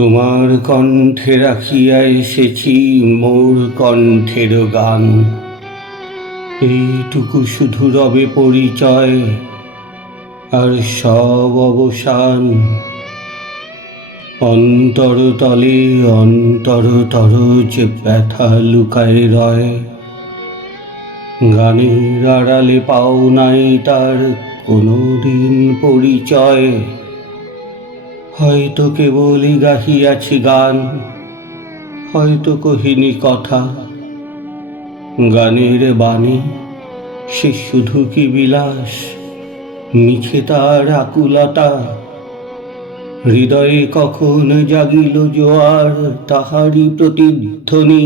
তোমার কণ্ঠে রাখিয়া এসেছি মোর কণ্ঠের গান। এইটুকু শুধু রবে পরিচয়, আর সব অবসান। অন্তরতলে অন্তরতর যে ব্যথা লুকায় রয়, গানের আড়ালে পাও নাই তার কোনোদিন পরিচয়। হয়তো কেবলই গাহিয়াছি গান, হয়তো কহিনি কথা। গানের বাণী সে শুধু কি বিলাস, মিছে তার আকুলতা। হৃদয়ে কখন জাগিল জোয়ার, তাহারই প্রতিধ্বনি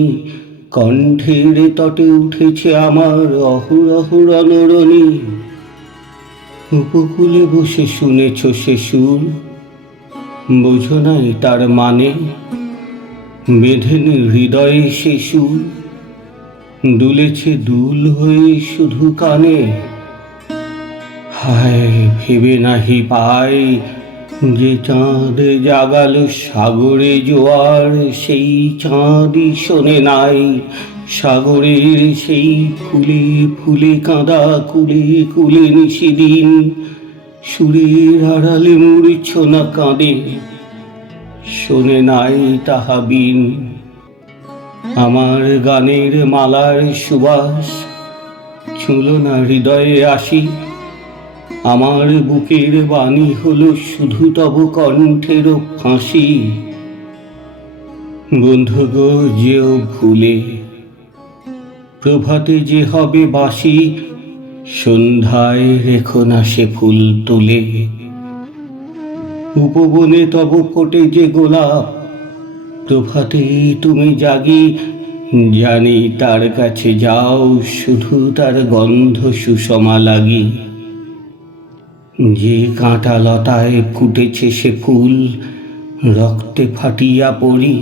কণ্ঠের তটে উঠেছে আমার অহরহ রণরণী। উপকূলে বসে শুনেছ সে সুর, বোঝো নাই তার মানে। বেঁধেনি হৃদয়ে সে সুর, দুলেছে দুল হয়ে শুধু কানে। হায় ভেবে নাহি পাই, যে চাঁদ জাগালো সাগরে জোয়ার, সেই চাঁদই শোনে নাই সাগরের সেই ফুলে ফুলে কাঁদা কুলে কুলে নিশিদিন। সুরের আড়ালে মূর্ছনা কাঁদে, শোনে নাই তাহা বিন। আমার গানের মালার সুবাস ছুঁল না হৃদয়ে আসি, আমার বুকের বাণী হলো শুধু তব কণ্ঠের ফাঁসি। বন্ধু গো যেও ভুলে, প্রভাতে যে হবে বাসি, সন্ধ্যায় রেখো না সে ফুল তুলে। উপবনে তব ফোটে যে গোলাপ, প্রভাতে তুমি জাগি, জানি তার কাছে যাও শুধু তার গন্ধ সুষমা লাগি। যে কাঁটা লতায় ফুটেছে সে ফুল, রক্তে ফাটিয়া পড়ি,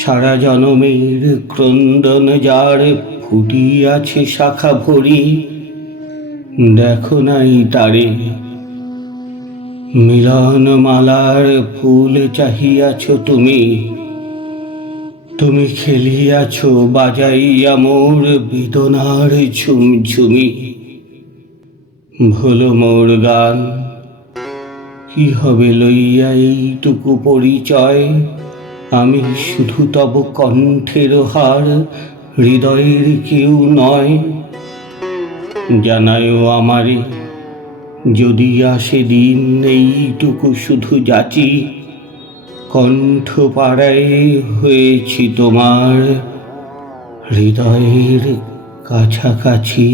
সারা জনমের ক্রন্দন যার ফুটিয়াছে শাখা ভরি। দেখো নাই তারে, মিলন মালার ফুল চাহিয়াছ তুমি। তুমি খেলিয়াছ বাজাইয়া মোর বেদনার ঝুমঝুমি। ভোলো মোর গান, কি হবে লইয়া এইটুকু পরিচয়। আমি শুধু তব কণ্ঠের হার, হৃদয়ের কেউ নয়। জানায়ও আমারে, যদি আসে দিন এইটুকু শুধু যাচি, কণ্ঠ পাড়ায় হয়েছি তোমার হৃদয়ের কাছাকাছি।